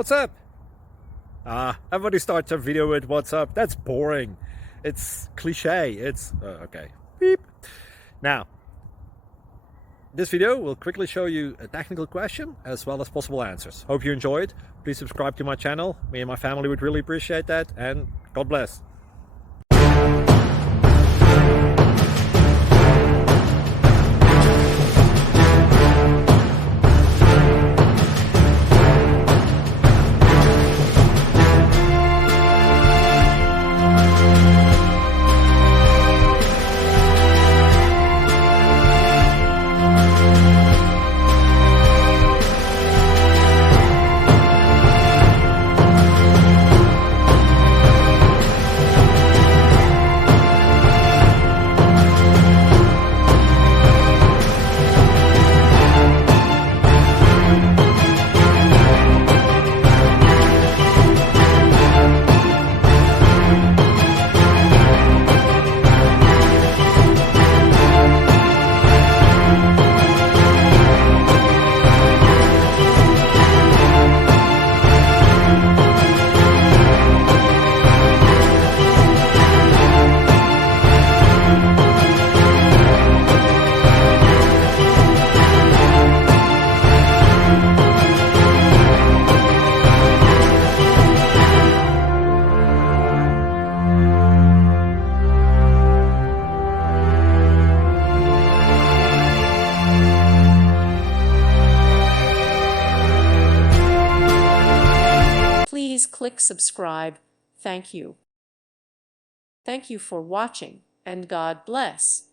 What's up? Everybody starts a video with what's up. That's boring. It's cliche. It's okay. Beep. Now, this video will quickly show you a technical question as well as possible answers. Hope you enjoyed. Please subscribe to my channel. Me and my family would really appreciate that, and God bless. Please click subscribe. Thank you. Thank you for watching, and God bless.